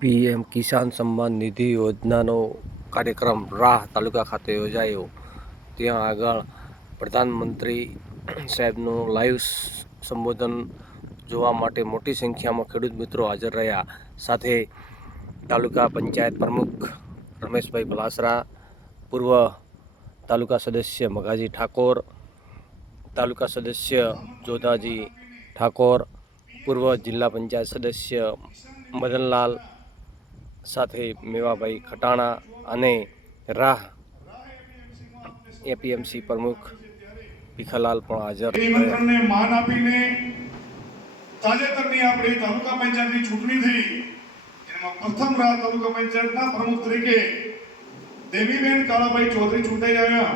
PM Kisan Samman Nidhi યોજનાનો કાર્યક્રમ રાહ તાલુકા ખાતે યોજાયો। ત્યાં આગળ પ્રધાનમંત્રી સાહેબનું લાઈવ સંબોધન જોવા માટે મોટી સંખ્યામાં ખેડૂત મિત્રો હાજર રહ્યા। સાથે તાલુકા પંચાયત પ્રમુખ રમેશભાઈ પલાસરા, પૂર્વ તાલુકા સદસ્ય મઘાજી ઠાકોર, તાલુકા સદસ્ય જોધાજી ઠાકોર, પૂર્વ જિલ્લા પંચાયત સદસ્ય મદનલાલ, સાથે મેવાભાઈ ખટાણા અને રાહ એપીએમસી પ્રમુખ ભીખાલાલ પણ હાજર નિમંત્રણને માન આપીને તાજેતરની આપણી તાલુકા પંચાયતની ચૂંટણી થઈ, એમાં પ્રથમ રાહ તાલુકા પંચાયતના પ્રમુખ તરીકે દેવીબેન કાળાભાઈ ચૌધરી ચૂંટાઈ આવ્યા।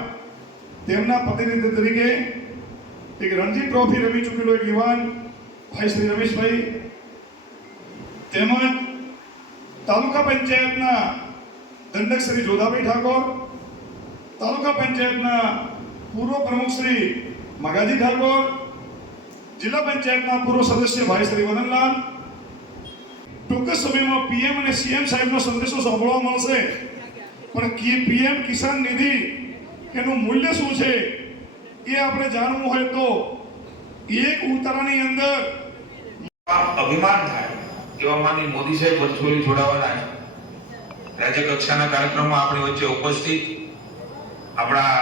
તેમના પ્રતિનિધિ તરીકે એક રણજી ટ્રોફી રમી ચૂકેલો એક યુવાન ભાઈ શ્રી રમેશભાઈ, તેમજ તાલુકા પંચાયતના દંડક શ્રી જોધાભાઈ ઠાકોર, તાલુકા પંચાયતના પૂર્વ પ્રમુખ શ્રી મઘાજી ઠાકોર, જિલ્લા પંચાયતના પૂર્વ સદસ્ય ભાઈ શ્રી મદનલાલ। ટૂંક સમયમાં પીએમ અને સીએમ સાહેબનો સંદેશો સાંભળવા મળશે, પણ પીએમ કિસાન નિધિ એનું મૂલ્ય શું છે એ આપણે જાણવું હોય તો એક ઉતારાની અંદર અભિમાન થાય એવા માનનીય મોદી સાહેબ વર્ચ્યુઅલી જોડાવાના છે। રાજ્ય કક્ષાના કાર્યક્રમમાં આપણી વચ્ચે ઉપસ્થિત આપણા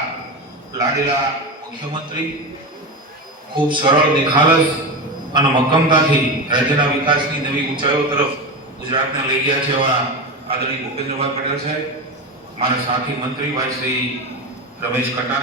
લાડીલા મુખ્યમંત્રી ખૂબ સરળ, નિખાલસ અને મક્કમતાથી રાજ્યના વિકાસની નવી ઊંચાઈઓ તરફ ગુજરાતને લઈ ગયા છે એવા આદરણીય ભૂપેન્દ્રભાઈ પટેલ સાહેબ, મારા સાથી મંત્રી ભાઈ શ્રી રમેશ ખટાણા।